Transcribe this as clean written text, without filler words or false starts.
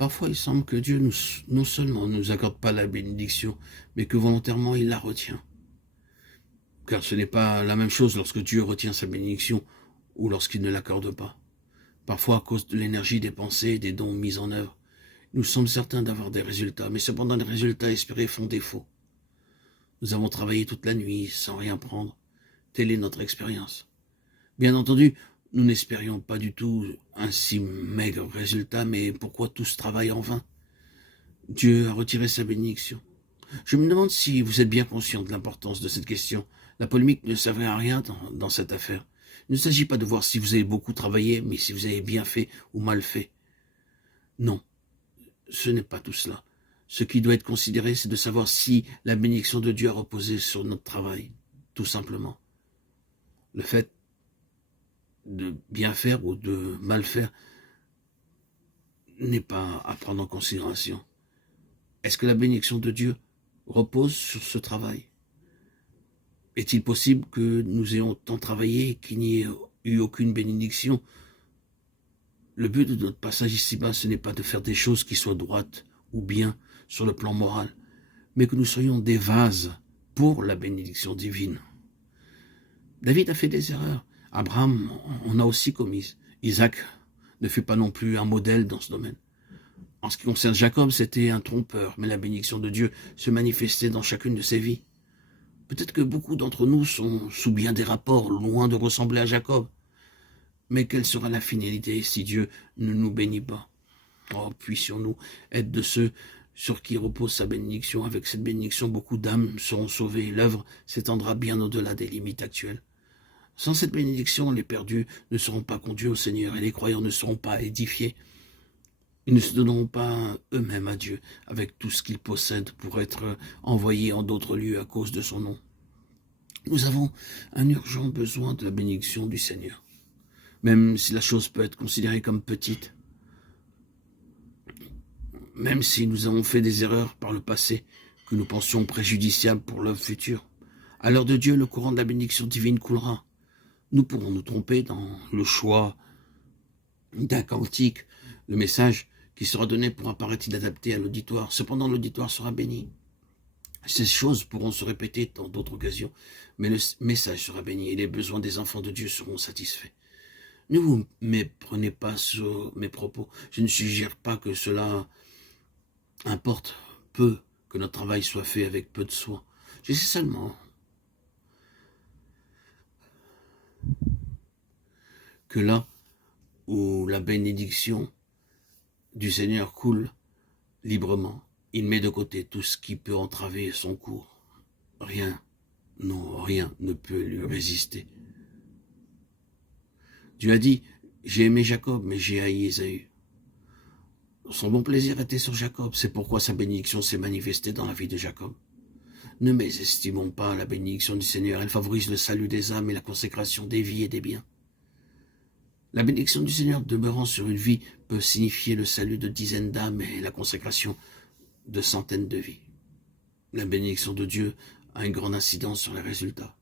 Parfois, il semble que Dieu non seulement ne nous accorde pas la bénédiction, mais que volontairement il la retient. Car ce n'est pas la même chose lorsque Dieu retient sa bénédiction ou lorsqu'il ne l'accorde pas. Parfois, à cause de l'énergie dépensée et des dons mis en œuvre, nous sommes certains d'avoir des résultats, mais cependant les résultats espérés font défaut. Nous avons travaillé toute la nuit sans rien prendre. Telle est notre expérience. Bien entendu, nous n'espérions pas du tout un si maigre résultat, mais pourquoi tout ce travail en vain? Dieu a retiré sa bénédiction. Je me demande si vous êtes bien conscient de l'importance de cette question. La polémique ne servait à rien dans cette affaire. Il ne s'agit pas de voir si vous avez beaucoup travaillé, mais si vous avez bien fait ou mal fait. Non, ce n'est pas tout cela. Ce qui doit être considéré, c'est de savoir si la bénédiction de Dieu a reposé sur notre travail, tout simplement. Le fait de bien faire ou de mal faire n'est pas à prendre en considération. Est-ce que la bénédiction de Dieu repose sur ce travail? Est-il possible que nous ayons tant travaillé et qu'il n'y ait eu aucune bénédiction? Le but de notre passage ici-bas, ce n'est pas de faire des choses qui soient droites ou bien sur le plan moral, mais que nous soyons des vases pour la bénédiction divine. David a fait des erreurs. Abraham en a aussi commises. Isaac ne fut pas non plus un modèle dans ce domaine. En ce qui concerne Jacob, c'était un trompeur, mais la bénédiction de Dieu se manifestait dans chacune de ses vies. Peut-être que beaucoup d'entre nous sont sous bien des rapports, loin de ressembler à Jacob. Mais quelle sera la finalité si Dieu ne nous bénit pas? Oh, puissions-nous être de ceux sur qui repose sa bénédiction. Avec cette bénédiction, beaucoup d'âmes seront sauvées. L'œuvre s'étendra bien au-delà des limites actuelles. Sans cette bénédiction, les perdus ne seront pas conduits au Seigneur et les croyants ne seront pas édifiés. Ils ne se donneront pas eux-mêmes à Dieu avec tout ce qu'ils possèdent pour être envoyés en d'autres lieux à cause de son nom. Nous avons un urgent besoin de la bénédiction du Seigneur. Même si la chose peut être considérée comme petite, même si nous avons fait des erreurs par le passé que nous pensions préjudiciables pour l'œuvre future, à l'heure de Dieu, le courant de la bénédiction divine coulera. Nous pourrons nous tromper dans le choix d'un cantique, le message qui sera donné pourra paraître inadapté à l'auditoire. Cependant, l'auditoire sera béni. Ces choses pourront se répéter dans d'autres occasions, mais le message sera béni et les besoins des enfants de Dieu seront satisfaits. Ne vous méprenez pas sur mes propos. Je ne suggère pas que cela importe peu que notre travail soit fait avec peu de soin. Je sais seulement que là où la bénédiction du Seigneur coule librement, il met de côté tout ce qui peut entraver son cours. Rien, non, rien ne peut lui résister. Dieu a dit, j'ai aimé Jacob, mais j'ai haï Ésaü. Son bon plaisir était sur Jacob, c'est pourquoi sa bénédiction s'est manifestée dans la vie de Jacob. Ne mésestimons pas la bénédiction du Seigneur, elle favorise le salut des âmes et la consécration des vies et des biens. La bénédiction du Seigneur demeurant sur une vie peut signifier le salut de dizaines d'âmes et la consécration de centaines de vies. La bénédiction de Dieu a une grande incidence sur les résultats.